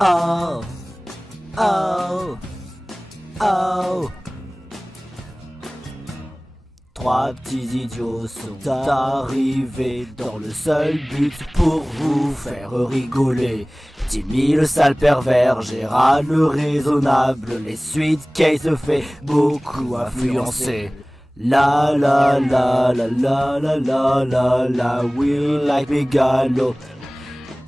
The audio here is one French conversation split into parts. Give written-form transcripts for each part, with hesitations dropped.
Oh, oh, oh. Trois petits idiots sont arrivés dans le seul but pour vous faire rigoler. Timmy le sale pervers, Gérald le raisonnable, les Suitcase se fait beaucoup influencer. La la la la la la la la la, we like Megalo.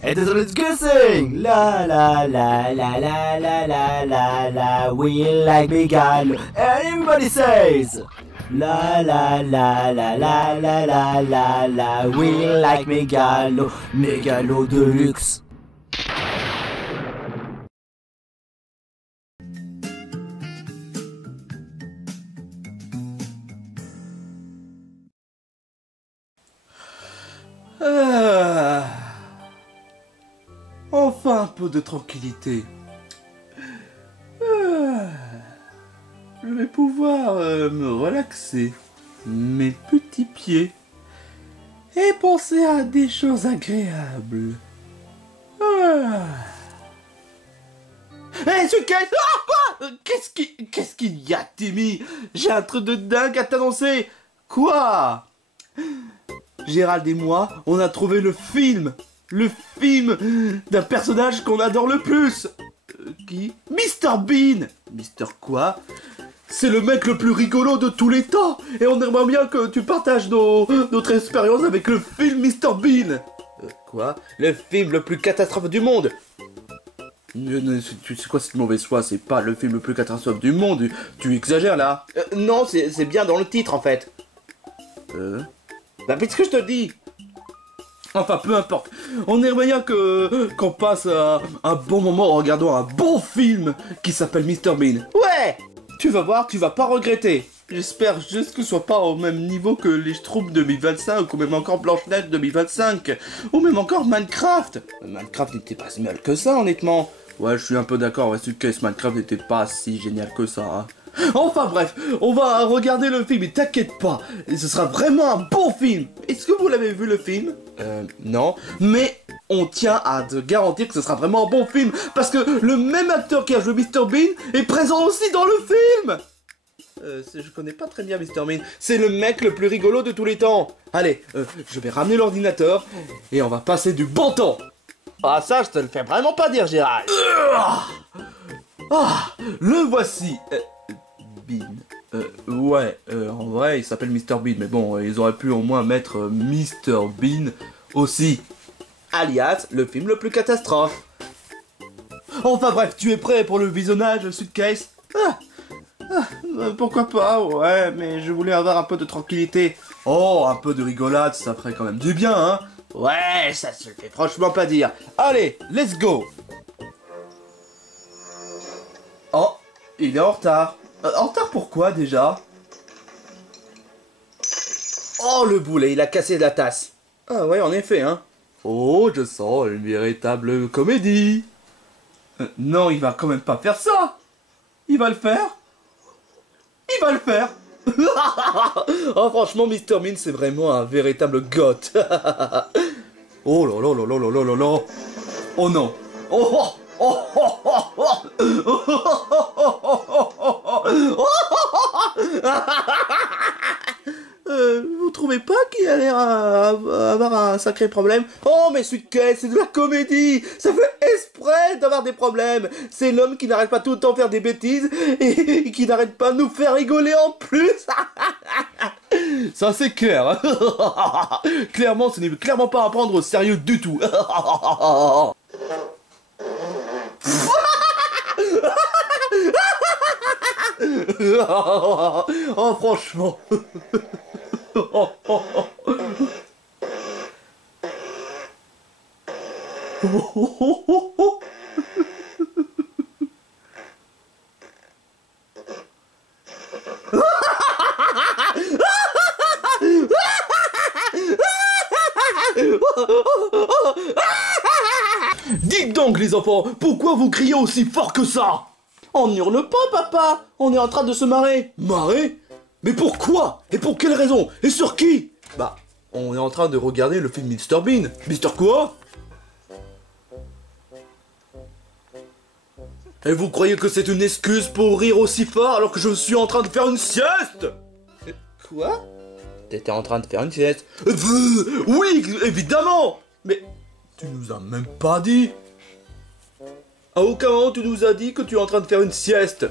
Et let's go sing! La la la la la la la la la, we like Megalo. And everybody says! La la la la la la la la la, we like Megalo, Megalo de luxe. Enfin un peu de tranquillité. Je vais pouvoir me relaxer mes petits pieds et penser à des choses agréables. Hey, Suitcase! Quoi? Qu'est-ce qu'il y a, Timmy? J'ai un truc de dingue à t'annoncer. Quoi? Gérald et moi, on a trouvé le film d'un personnage qu'on adore le plus. Qui? Mr Bean. Mr quoi? C'est le mec le plus rigolo de tous les temps. Et on aimerait bien que tu partages notre expérience avec le film Mr Bean. Quoi? Le film le plus catastrophe du monde. Tu sais quoi cette mauvaise foi? C'est pas le film le plus catastrophe du monde. Tu exagères là. Non, c'est bien dans le titre en fait. Bah puisque je te dis. Enfin, peu importe. On aimerait bien qu'on passe un bon moment en regardant un bon film qui s'appelle Mr Bean. Ouais. Tu vas voir, tu vas pas regretter. J'espère juste que ce soit pas au même niveau que les Schtroumpfs 2025, ou même encore Blanche-Neige 2025, ou même encore Minecraft. Minecraft n'était pas si mal que ça, honnêtement. Ouais, je suis un peu d'accord, ouais, Suitcase, Minecraft n'était pas si génial que ça, hein. Enfin bref, on va regarder le film et t'inquiète pas, ce sera vraiment un bon film. Est-ce que vous l'avez vu le film? Non, mais on tient à te garantir que ce sera vraiment un bon film, parce que le même acteur qui a joué Mr Bean est présent aussi dans le film. Je connais pas très bien Mr Bean, c'est le mec le plus rigolo de tous les temps. Allez, je vais ramener l'ordinateur et on va passer du bon temps. Ah ça, je te le fais vraiment pas dire, Gérald. Le voici. Bean. Ouais, en vrai, il s'appelle Mr Bean, mais bon, ils auraient pu au moins mettre Mr Bean aussi. Alias, le film le plus catastrophe. Enfin bref, tu es prêt pour le visionnage, Suitcase? Pourquoi pas, ouais, mais je voulais avoir un peu de tranquillité. Oh, un peu de rigolade, ça ferait quand même du bien, hein? Ouais, ça se le fait franchement pas dire. Allez, let's go! Oh, il est en retard. En retard pourquoi déjà? Oh le boulet, il a cassé la tasse. Ah ouais, en effet, hein. Oh, je sens une véritable comédie. Non, il va quand même pas faire ça. Il va le faire. Il va le faire. Oh franchement, Mr Bean, c'est vraiment un véritable goth. Oh là là là là là là là. Oh non. Oh oh. Oh, oh, oh, oh. Vous trouvez pas qu'il a l'air à avoir un sacré problème? Oh mais Suitcase, c'est de la comédie. Ça fait exprès d'avoir des problèmes. C'est l'homme qui n'arrête pas tout le temps de faire des bêtises et qui n'arrête pas de nous faire rigoler en plus. Ça c'est clair. Clairement, ce n'est clairement pas à prendre au sérieux du tout. Oh franchement. Dites donc les enfants, pourquoi vous criez aussi fort que ça? On n'hurle pas, papa. On est en train de se marrer. Marrer? Mais pourquoi? Et pour quelle raison? Et sur qui? Bah, on est en train de regarder le film Mr Bean. Mr quoi? Et vous croyez que c'est une excuse pour rire aussi fort alors que je suis en train de faire une sieste? Quoi? T'étais en train de faire une sieste? Oui, évidemment! Mais tu nous as même pas dit. À aucun moment tu nous as dit que tu es en train de faire une sieste.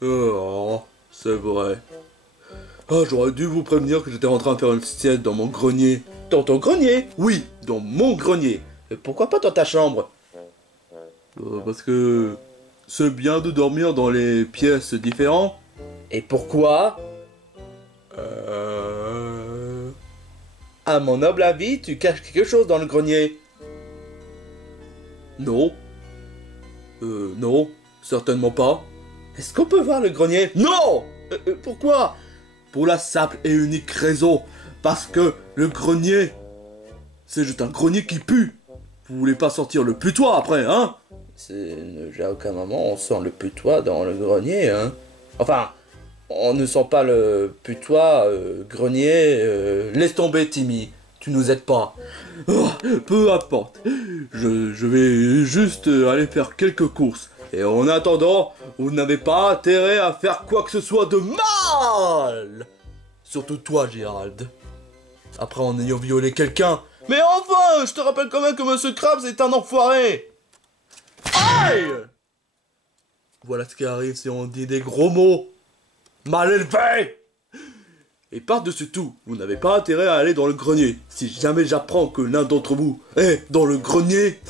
Oh, c'est vrai. Ah, j'aurais dû vous prévenir que j'étais en train de faire une sieste dans mon grenier. Dans ton grenier? Oui, dans mon grenier. Et pourquoi pas dans ta chambre? Parce que c'est bien de dormir dans les pièces différentes. Et pourquoi? À mon noble avis, tu caches quelque chose dans le grenier. Non. Non, certainement pas. Est-ce qu'on peut voir le grenier? Non! Pourquoi? Pour la simple et unique raison. Parce que le grenier, c'est juste un grenier qui pue. Vous voulez pas sortir le putois après, hein? À aucun moment on sent le putois dans le grenier, hein? Enfin, on ne sent pas le putois, grenier, laisse tomber Timmy, tu nous aides pas. Oh, peu importe, je vais juste aller faire quelques courses. Et en attendant, vous n'avez pas intérêt à faire quoi que ce soit de mal. Surtout toi, Gérald. Après en ayant violé quelqu'un. Mais enfin, je te rappelle quand même que Monsieur Krabs est un enfoiré. Aïe! Voilà ce qui arrive si on dit des gros mots. Mal élevés! Et par-dessus tout, vous n'avez pas intérêt à aller dans le grenier. Si jamais j'apprends que l'un d'entre vous est dans le grenier,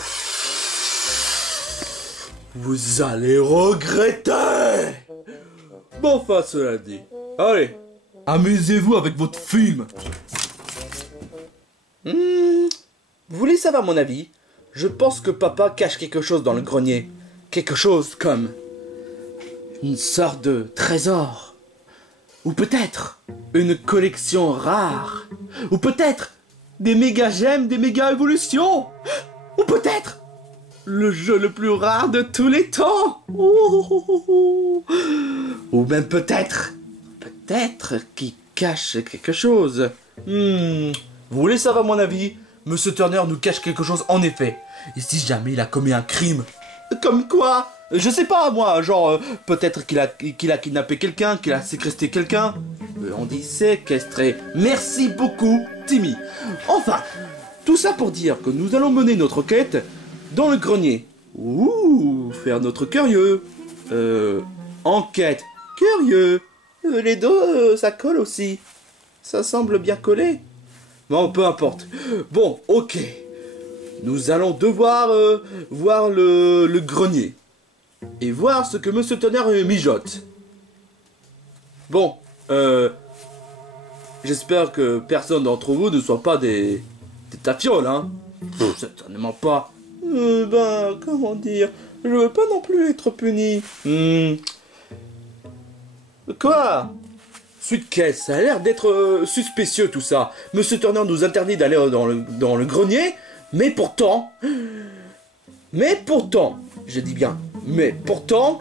vous allez regretter! Bon, enfin, cela dit. Allez, amusez-vous avec votre film. Vous voulez savoir mon avis? Je pense que papa cache quelque chose dans le grenier. Quelque chose comme une sorte de trésor. Ou peut-être une collection rare. Ou peut-être des méga gemmes, des méga évolutions. Ou peut-être le jeu le plus rare de tous les temps. Ou même peut-être qu'il cache quelque chose. Vous voulez savoir mon avis? Monsieur Turner nous cache quelque chose en effet. Et si jamais il a commis un crime? Comme quoi? Je sais pas moi, genre peut-être qu'il a kidnappé quelqu'un, qu'il a séquestré quelqu'un. On dit séquestré. Merci beaucoup, Timmy. Enfin, tout ça pour dire que nous allons mener notre quête dans le grenier. Ouh, faire notre curieux. Enquête. Curieux. Les dos, ça colle aussi. Ça semble bien collé. Bon, peu importe. Bon, ok. Nous allons devoir voir le grenier. Et voir ce que Monsieur Turner mijote. Bon, j'espère que personne d'entre vous ne soit pas des tafioles, hein. Certainement pas. Comment dire, je veux pas non plus être puni. Quoi? Suitcase, ça a l'air d'être suspicieux tout ça. Monsieur Turner nous interdit d'aller dans le grenier, mais pourtant, je dis bien, mais pourtant,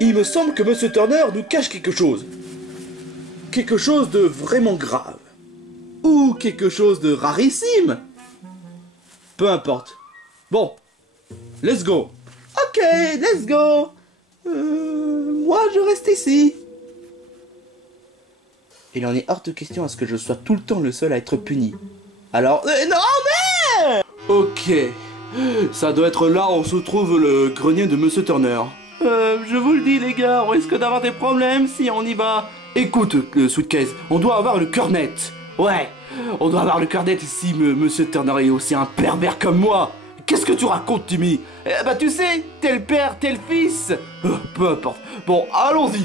il me semble que Monsieur Turner nous cache quelque chose. Quelque chose de vraiment grave. Ou quelque chose de rarissime. Peu importe. Bon, let's go. Ok, let's go. Moi, je reste ici. Il en est hors de question à ce que je sois tout le temps le seul à être puni. Alors... non, mais... Ok. Ça doit être là où se trouve le grenier de Monsieur Turner. Je vous le dis les gars, on risque d'avoir des problèmes si on y va. Écoute, Suitcase, on doit avoir le cœur net. Ouais, on doit avoir le cœur net si Monsieur Turner est aussi un pervers comme moi. Qu'est-ce que tu racontes, Timmy? Tu sais, tel père, tel fils. Peu importe. Bon, allons-y.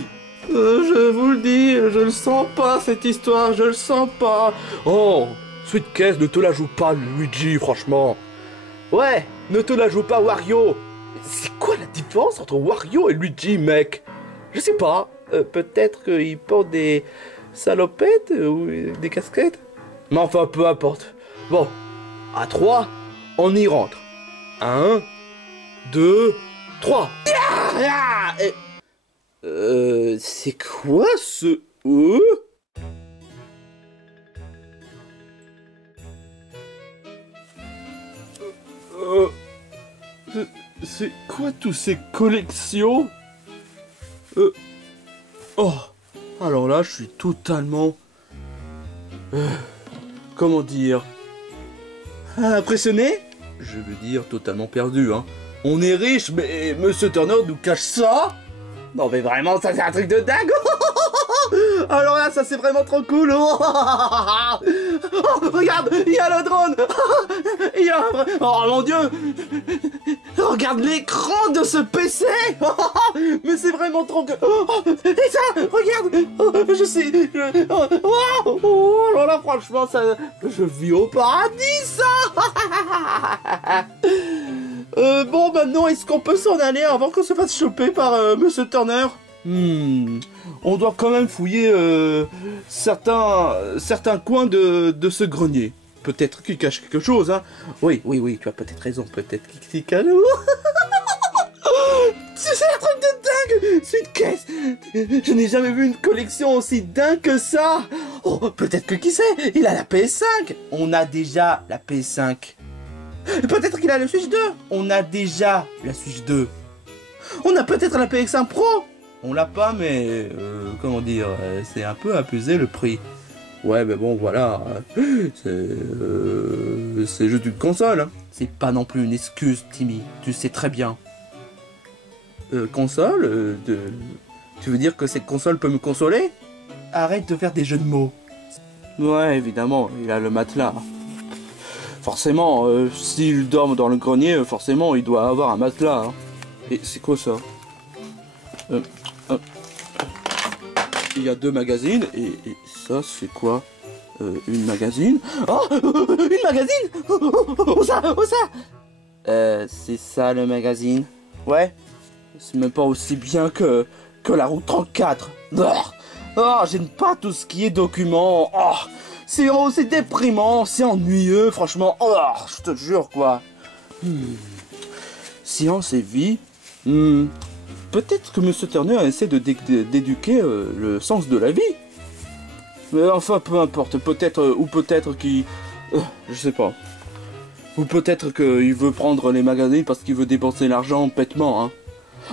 Je vous le dis, je le sens pas cette histoire, je le sens pas. Oh, Suitcase, ne te la joue pas, Luigi, franchement. Ouais, ne te la joue pas, Wario. C'est quoi la différence entre Wario et Luigi, mec? Je sais pas. Peut-être qu'il porte des salopettes ou des casquettes. Mais enfin, peu importe. Bon, à 3, on y rentre. 1, 2, 3. C'est quoi ce... C'est quoi tous ces collections? Oh, alors là, je suis totalement... comment dire? Impressionné? Je veux dire totalement perdu, hein. On est riche, mais Monsieur Turner nous cache ça? Non mais vraiment, ça c'est un truc de dingue. Alors là, ça c'est vraiment trop cool. Oh, regarde, il y a le drone. Il y a un vrai... Oh mon dieu. Regarde l'écran de ce PC. Mais c'est vraiment trop... Et ça, regarde. Je sais... Oh là là, franchement, ça... Je vis au paradis, ça. Bon, maintenant, est-ce qu'on peut s'en aller avant qu'on se fasse choper par Monsieur Turner? On doit quand même fouiller certains coins de ce grenier. Peut-être qu'il cache quelque chose, hein. Oui, tu as peut-être raison, peut-être qu'il cache... C'est un truc de dingue. C'est une caisse. Je n'ai jamais vu une collection aussi dingue que ça. Oh, peut-être que qui sait, il a la PS5. On a déjà la PS5. Peut-être qu'il a la Switch 2. On a déjà la Switch 2. On a peut-être la PS1 Pro. On l'a pas, mais... comment dire... c'est un peu abusé le prix. Ouais, mais bon, voilà. C'est juste une console. Hein. C'est pas non plus une excuse, Timmy. Tu sais très bien. Console Tu veux dire que cette console peut me consoler? Arrête de faire des jeux de mots. Ouais, évidemment, il a le matelas. Forcément, s'il dort dans le grenier, forcément, il doit avoir un matelas. Hein. Et c'est quoi ça? Il y a 2 magazines, et ça, c'est quoi? Une magazine? Oh, une magazine? Où ça? C'est ça, le magazine? Ouais. C'est même pas aussi bien que la route 34. Oh, j'aime pas tout ce qui est documents. Oh, c'est déprimant, c'est ennuyeux, franchement. Oh, je te jure, quoi. Science et vie. Peut-être que Monsieur Turner essaie d'éduquer le sens de la vie. Mais enfin, peu importe. Peut-être qu'il... je sais pas. Ou peut-être qu'il veut prendre les magazines parce qu'il veut dépenser l'argent bêtement, hein.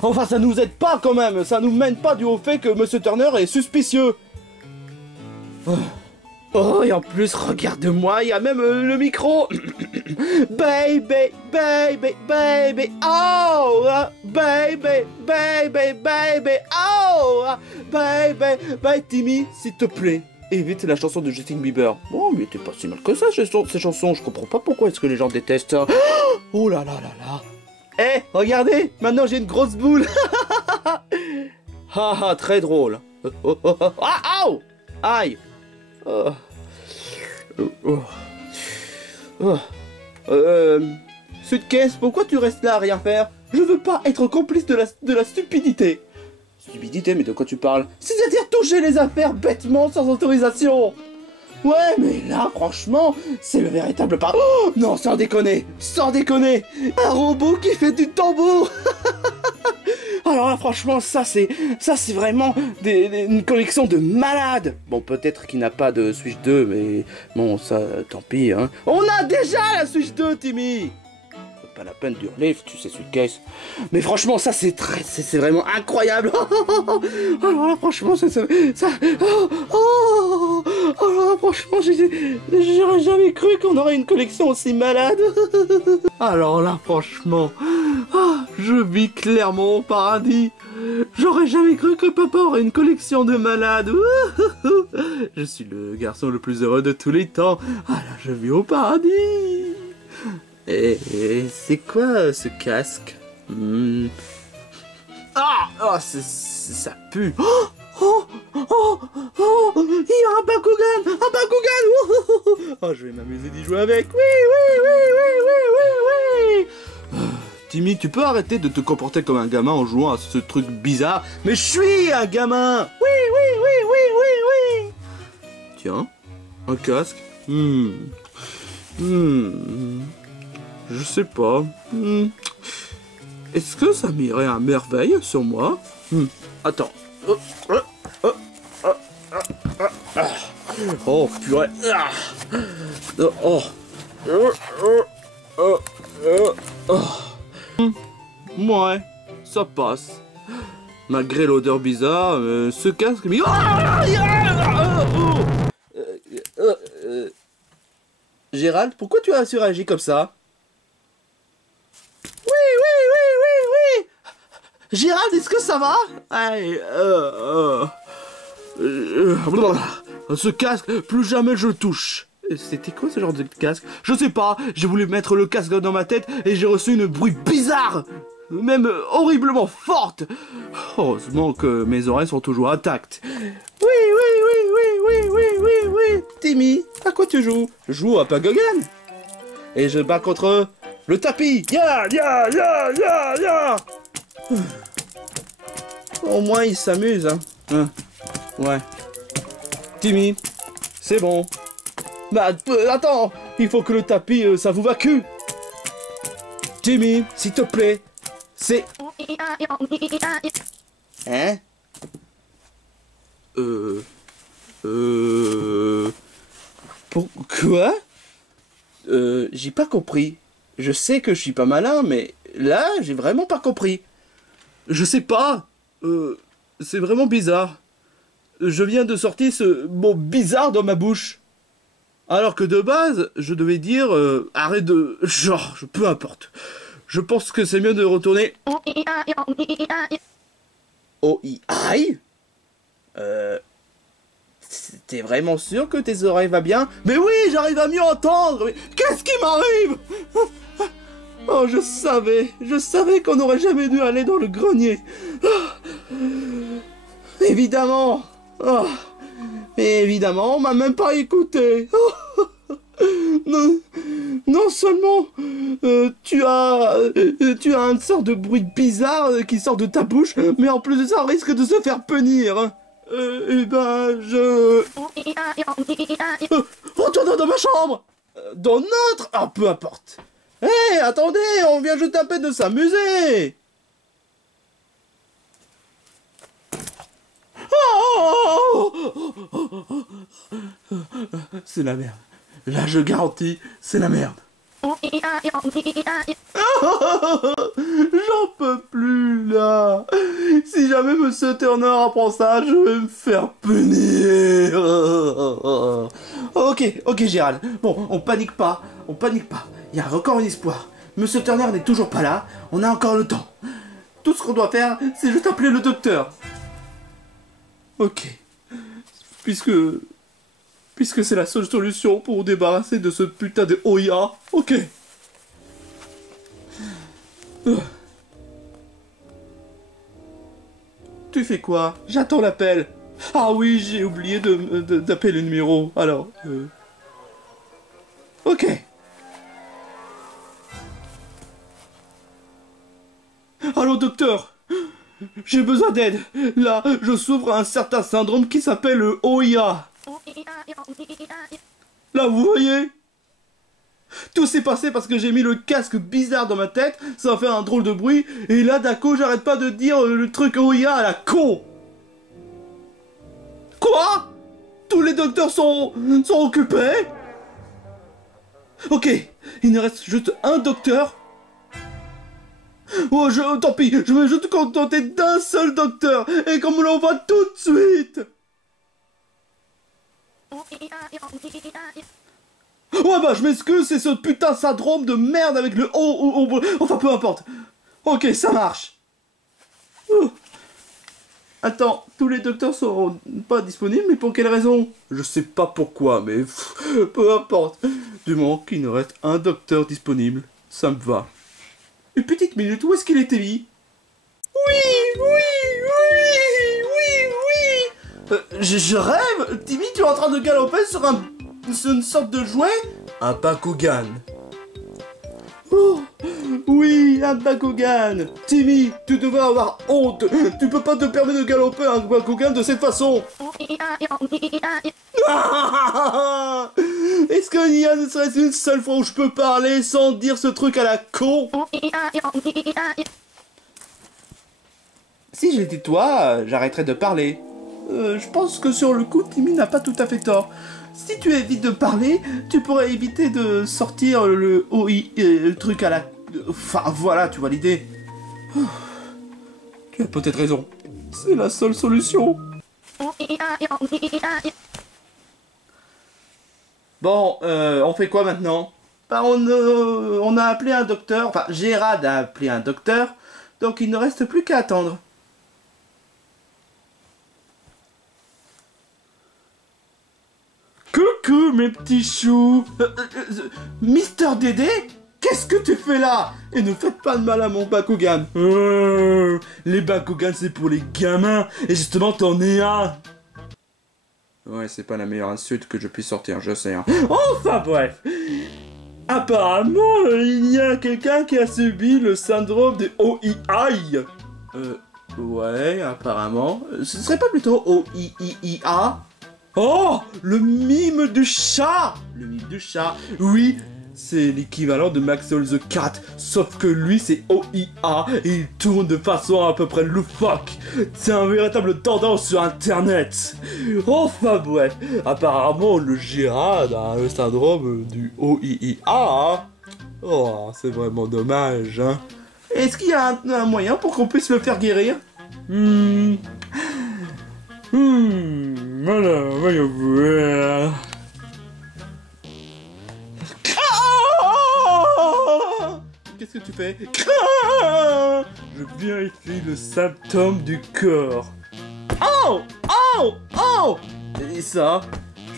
Enfin, ça nous aide pas quand même. Ça nous mène pas du au fait que Monsieur Turner est suspicieux. Oh, et en plus, regarde-moi, il y a même le micro. Baby, baby, baby, oh, baby, baby, baby, oh, baby, Timmy, s'il te plaît, évite la chanson de Justin Bieber. Bon, mais t'es pas si mal que ça, ces chansons, je comprends pas pourquoi est-ce que les gens détestent ça. Oh là là là là. Eh, regardez, maintenant j'ai une grosse boule. Haha, très drôle. Ah, oh, aïe. Suitcase, pourquoi tu restes là à rien faire? Je veux pas être complice de la stupidité. Stupidité, mais de quoi tu parles? C'est-à-dire toucher les affaires bêtement sans autorisation. Ouais, mais là, franchement, c'est le véritable pas... Oh, non, sans déconner. Un robot qui fait du tambour. Alors là, franchement, ça c'est vraiment une collection de malades. Bon, peut-être qu'il n'a pas de Switch 2, mais bon, ça, tant pis, hein. On a déjà la Switch 2, Timmy. Pas la peine d'hurler, tu sais, Suitcase. Mais franchement, ça c'est vraiment incroyable. Alors là, franchement, alors là, franchement, j'aurais jamais cru qu'on aurait une collection aussi malade. Alors là, franchement, je vis clairement au paradis. J'aurais jamais cru que papa aurait une collection de malades. Je suis le garçon le plus heureux de tous les temps. Ah là, je vis au paradis. Et c'est quoi ce casque? Ah, oh, ça pue. Oh, il y a un Bakugan. Oh, je vais m'amuser d'y jouer avec. Oui. Timmy, tu peux arrêter de te comporter comme un gamin en jouant à ce truc bizarre? Mais je suis un gamin. Oui. Tiens, un casque. Je sais pas. Est-ce que ça m'irait à merveille sur moi? Attends. Oh, purée. Ouais, ça passe. Malgré l'odeur bizarre, ce casque... Gérald, pourquoi tu as réagi comme ça? Oui. Gérald, est-ce que ça va? Allez, ce casque, plus jamais je le touche. C'était quoi ce genre de casque? Je sais pas, j'ai voulu mettre le casque dans ma tête et j'ai reçu une bruit bizarre, même horriblement forte. Heureusement que mes oreilles sont toujours intactes. Oui. Timmy, à quoi tu joues? Je joue à Pagogan. Et je bats contre le tapis. Ya. Au moins il s'amuse, hein. Ouais. Timmy, c'est bon. Bah, attends, il faut que le tapis, ça vous vacue. Timmy, s'il te plaît, c'est... Hein? Pourquoi? J'ai pas compris. Je sais que je suis pas malin, mais là, j'ai vraiment pas compris. Je sais pas. C'est vraiment bizarre. Je viens de sortir ce mot bizarre dans ma bouche. Alors que de base, je devais dire arrête de... Genre, peu importe. Je pense que c'est mieux de retourner... OII? T'es vraiment sûr que tes oreilles vont bien? Mais oui, j'arrive à mieux entendre. Mais qu'est-ce qui m'arrive? Oh, je savais qu'on n'aurait jamais dû aller dans le grenier. Évidemment. Oh. Évidemment, on m'a même pas écouté. Non seulement tu as une sorte de bruit bizarre qui sort de ta bouche, mais en plus de ça, on risque de se faire punir. Retourne dans ma chambre. Dans notre... Ah, peu importe. Hé, attendez, on vient juste à peine de s'amuser. C'est la merde. Là, je garantis, c'est la merde. J'en peux plus, là. Si jamais Monsieur Turner apprend ça, je vais me faire punir. Ok, Gérald. Bon, on panique pas. Il y a encore un espoir. Monsieur Turner n'est toujours pas là. On a encore le temps. Tout ce qu'on doit faire, c'est juste appeler le docteur. Ok. Puisque c'est la seule solution pour vous débarrasser de ce putain de Oya. Ok. Tu fais quoi? J'attends l'appel. Ah oui, j'ai oublié d'appeler le numéro. Alors, ok. Allô, docteur? J'ai besoin d'aide. Là, je souffre d'un certain syndrome qui s'appelle le OIA. Là, vous voyez? Tout s'est passé parce que j'ai mis le casque bizarre dans ma tête, ça a fait un drôle de bruit, et là, d'un coup, j'arrête pas de dire le truc OIA à la con. Quoi? Tous les docteurs sont occupés? Ok, il ne reste juste un docteur. Oh, tant pis, je vais juste me contenter d'un seul docteur, et qu'on me l'envoie tout de suite. Ouais bah je m'excuse, c'est ce putain syndrome de merde avec le O, enfin peu importe. Ok, ça marche. Attends, tous les docteurs sont pas disponibles, mais pour quelle raison? Je sais pas pourquoi, mais peu importe. Du moment qu'il nous reste un docteur disponible, ça me va. Une petite minute, où est-ce qu'il était mis? Oui. Je rêve. Timmy, tu es en train de galoper sur une sorte de jouet? Un Bakugan. Oh, oui, un Bakugan. Timmy, tu devrais avoir honte. Tu peux pas te permettre de galoper un Bakugan de cette façon. Est-ce qu'il y a ne serait-ce une seule fois où je peux parler sans dire ce truc à la con? Si j'étais toi, j'arrêterais de parler. Je pense que sur le coup, Timmy n'a pas tout à fait tort. Si tu évites de parler, tu pourrais éviter de sortir le truc à la Enfin, voilà, tu vois l'idée. Tu as peut-être raison. C'est la seule solution. Bon, on fait quoi maintenant? Bah, on a appelé un docteur. Enfin, Gérald a appelé un docteur. Donc, il ne reste plus qu'à attendre. Coucou, mes petits choux. Mister Dédé? Qu'est-ce que tu fais là? Et ne faites pas de mal à mon Bakugan. Les Bakugan, c'est pour les gamins. Et justement, t'en es un. Ouais, c'est pas la meilleure insulte que je puisse sortir, je sais. Hein. Enfin bref. Apparemment, il y a quelqu'un qui a subi le syndrome de OII. Ouais, apparemment. Ce serait pas plutôt OIIA? Oh, le mime du chat. Le mime du chat, oui. C'est l'équivalent de Maxwell the Cat, sauf que lui c'est OIA et il tourne de façon à peu près loufoque. C'est un véritable tendance sur internet. Enfin bref, apparemment le Gérard a le syndrome du OIA. Oh, c'est vraiment dommage. Hein. Est-ce qu'il y a un moyen pour qu'on puisse le faire guérir? Voilà, voyons voir. Qu'est-ce que tu fais? Je vérifie le symptôme du corps. Oh! Oh! Oh! Et ça,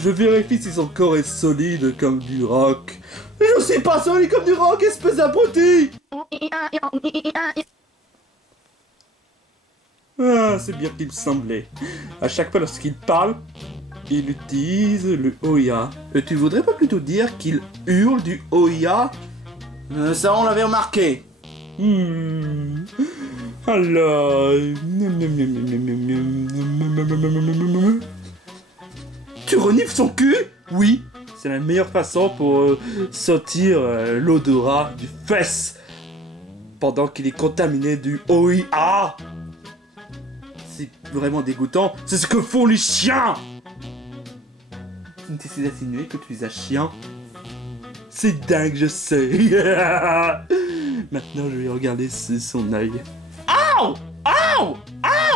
je vérifie si son corps est solide comme du roc. Je suis pas solide comme du roc, espèce d'abruti! Ah, c'est bien qu'il me semblait. À chaque fois lorsqu'il parle, il utilise le Oya. Tu voudrais pas plutôt dire qu'il hurle du Oya? Ça, on l'avait remarqué. Alors... Tu renifles son cul? Oui. C'est la meilleure façon pour sortir l'odorat du fesse pendant qu'il est contaminé du OIA. C'est vraiment dégoûtant. C'est ce que font les chiens. Tu essaies d'insinuer que tu es un chien? C'est dingue, je sais. Maintenant, je vais regarder son œil. Ow! Ow!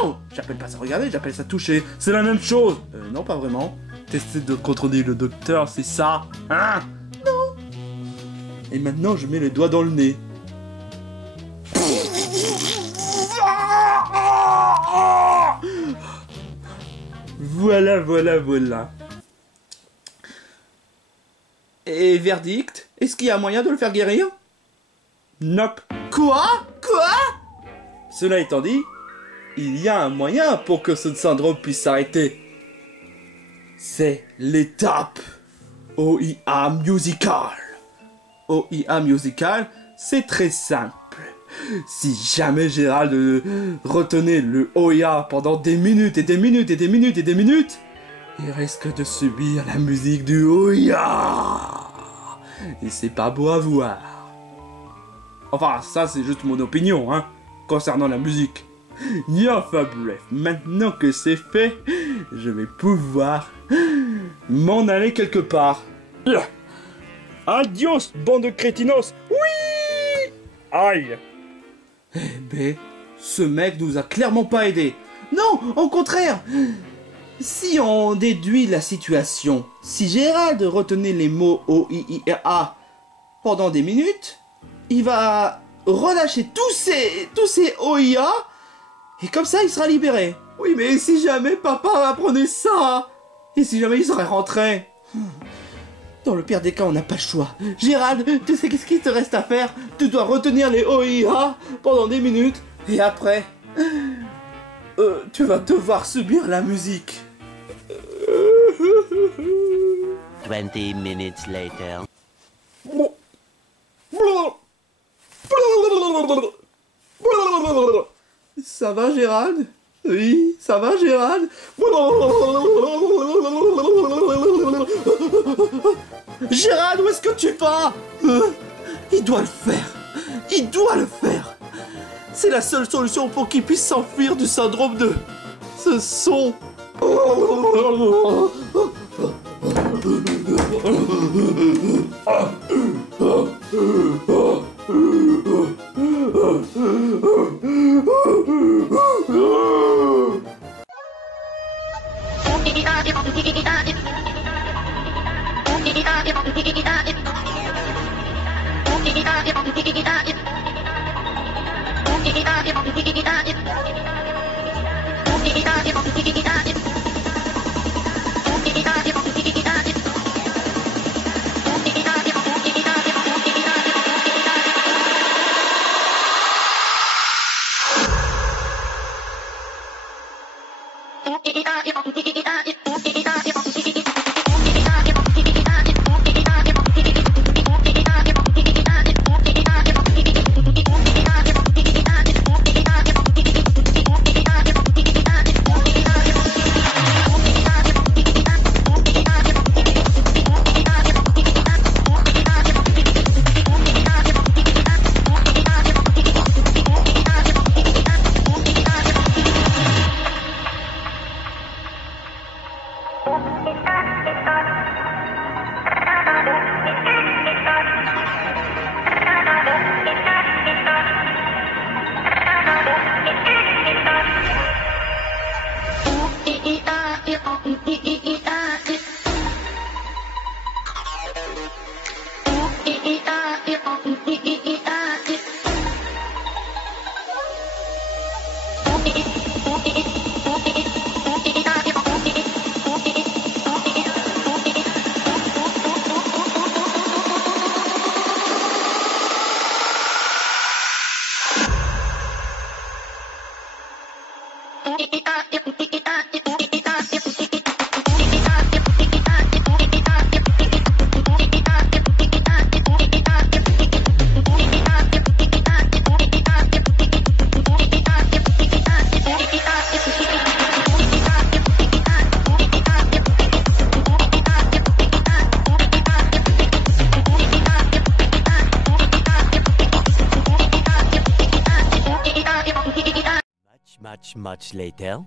Ow! J'appelle pas ça regarder, j'appelle ça toucher. C'est la même chose. Non, pas vraiment. T'essaies de contrôler le docteur, c'est ça? Hein? Non. Et maintenant, je mets les doigts dans le nez. Voilà, voilà, voilà. Et verdict? Est-ce qu'il y a moyen de le faire guérir? Nope. Quoi? Quoi? Cela étant dit, il y a un moyen pour que ce syndrome puisse s'arrêter. C'est l'étape OIA Musical. OIA Musical, c'est très simple. Si jamais Gérald retenait le OIA pendant des minutes et des minutes et des minutes et des minutes, il risque de subir la musique du OIA. Et c'est pas beau à voir. Enfin, ça c'est juste mon opinion, hein, concernant la musique. Enfin bref, maintenant que c'est fait, je vais pouvoir m'en aller quelque part. Adios, bande de crétinos. Oui. Aïe. Eh ben, ce mec nous a clairement pas aidé. Non, au contraire. Si on déduit la situation, si Gérald retenait les mots OIA pendant des minutes, il va relâcher tous ces OIA et comme ça il sera libéré. Oui, mais si jamais papa apprenait ça, et si jamais il serait rentré. Dans le pire des cas, on n'a pas le choix. Gérald, tu sais qu'est-ce qu'il te reste à faire? Tu dois retenir les OIA pendant des minutes et après, tu vas devoir subir la musique. 20 minutes later. Ça va, Gérald? Oui, ça va, Gérald? Gérald, où est-ce que tu vas? Il doit le faire. Il doit le faire. C'est la seule solution pour qu'il puisse s'enfuir du syndrome de ce son. Much later.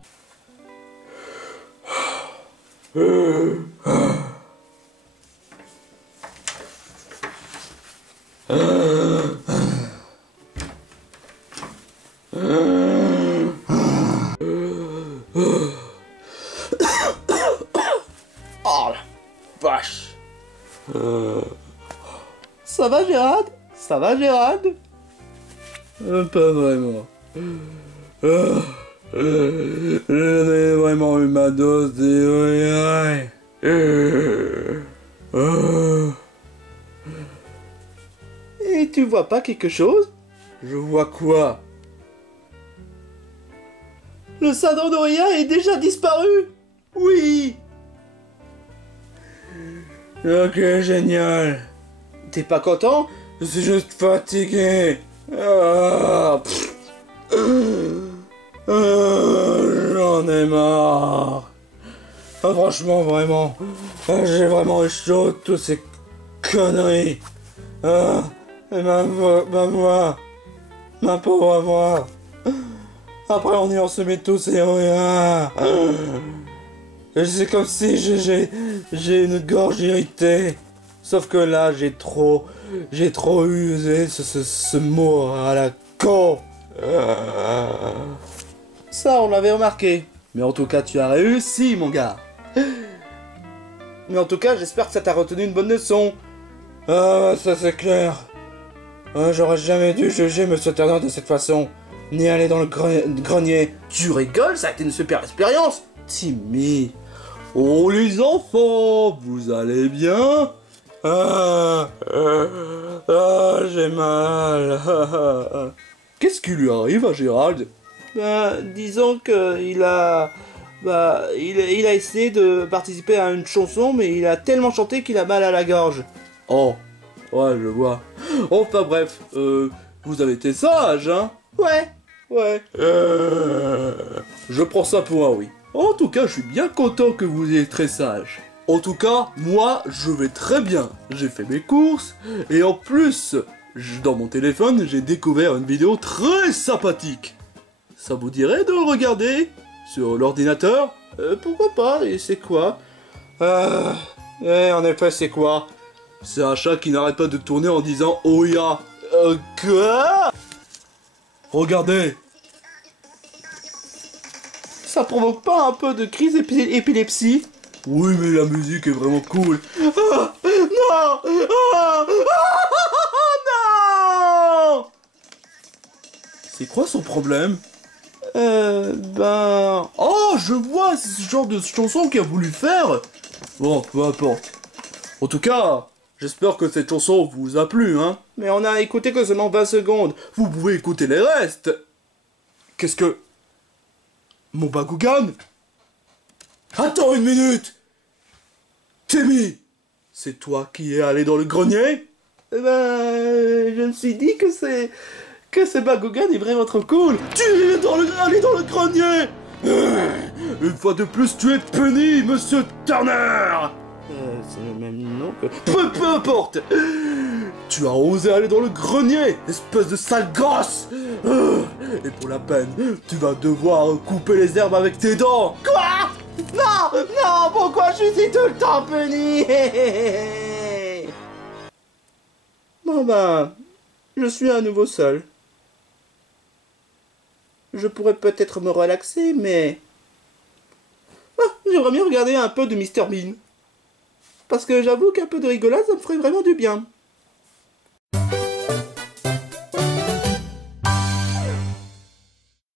Oh la vache. Ça va Gérald? Ça va Gérald? Pas vraiment. J'ai vraiment eu ma dose d'héroïne. Et tu vois pas quelque chose? Je vois quoi? Le syndrome d'Oria est déjà disparu. Oui. Ok, génial. T'es pas content? Je suis juste fatigué. J'en ai marre. Franchement, vraiment. J'ai vraiment eu chaud de toutes ces conneries. Et ma voix. Ma pauvre voix. Après, on y se met tous et c'est comme si j'ai une gorge irritée. Sauf que là, j'ai trop usé ce mot à la con. Ça, on l'avait remarqué. Mais en tout cas, tu as réussi, mon gars. Mais en tout cas, j'espère que ça t'a retenu une bonne leçon. Ah, ça c'est clair. J'aurais jamais dû juger Monsieur Turner de cette façon. Ni aller dans le grenier. Tu rigoles, ça a été une super expérience. Timmy. Oh les enfants, vous allez bien? J'ai mal. Qu'est-ce qui lui arrive à Gérald? Disons que il a essayé de participer à une chanson, mais il a tellement chanté qu'il a mal à la gorge. Oh, ouais, je vois. Enfin bref, vous avez été sage, hein? Ouais. Je prends ça pour un oui. En tout cas, je suis bien content que vous ayez très sage. En tout cas, moi, je vais très bien. J'ai fait mes courses, et en plus, dans mon téléphone, j'ai découvert une vidéo très sympathique. Ça vous dirait de le regarder sur l'ordinateur? Pourquoi pas? Et c'est quoi? En effet, c'est quoi? C'est un chat qui n'arrête pas de tourner en disant Oya. Quoi? Regardez. Ça provoque pas un peu de crise épilepsie? Oui, mais la musique est vraiment cool. Non, quoi son problème? Oh, je vois, c'est ce genre de chanson qu'il a voulu faire. Bon, peu importe. En tout cas, j'espère que cette chanson vous a plu, hein. Mais on a écouté que seulement 20 secondes. Vous pouvez écouter les restes. Qu'est-ce que... Mon Bakugan? Attends une minute! Timmy! C'est toi qui es allé dans le grenier? Je me suis dit que ce Bakugan est vraiment trop cool. Tu es allé dans le grenier. Une fois de plus, tu es puni, Monsieur Turner. C'est le même nom que... Peu importe. Tu as osé aller dans le grenier, espèce de sale gosse. Et pour la peine, tu vas devoir couper les herbes avec tes dents. Quoi? Non, pourquoi je suis tout le temps puni? Bon je suis à nouveau seul. Je pourrais peut-être me relaxer, mais... j'aimerais bien regarder un peu de Mr Bean. Parce que j'avoue qu'un peu de rigolade, ça me ferait vraiment du bien.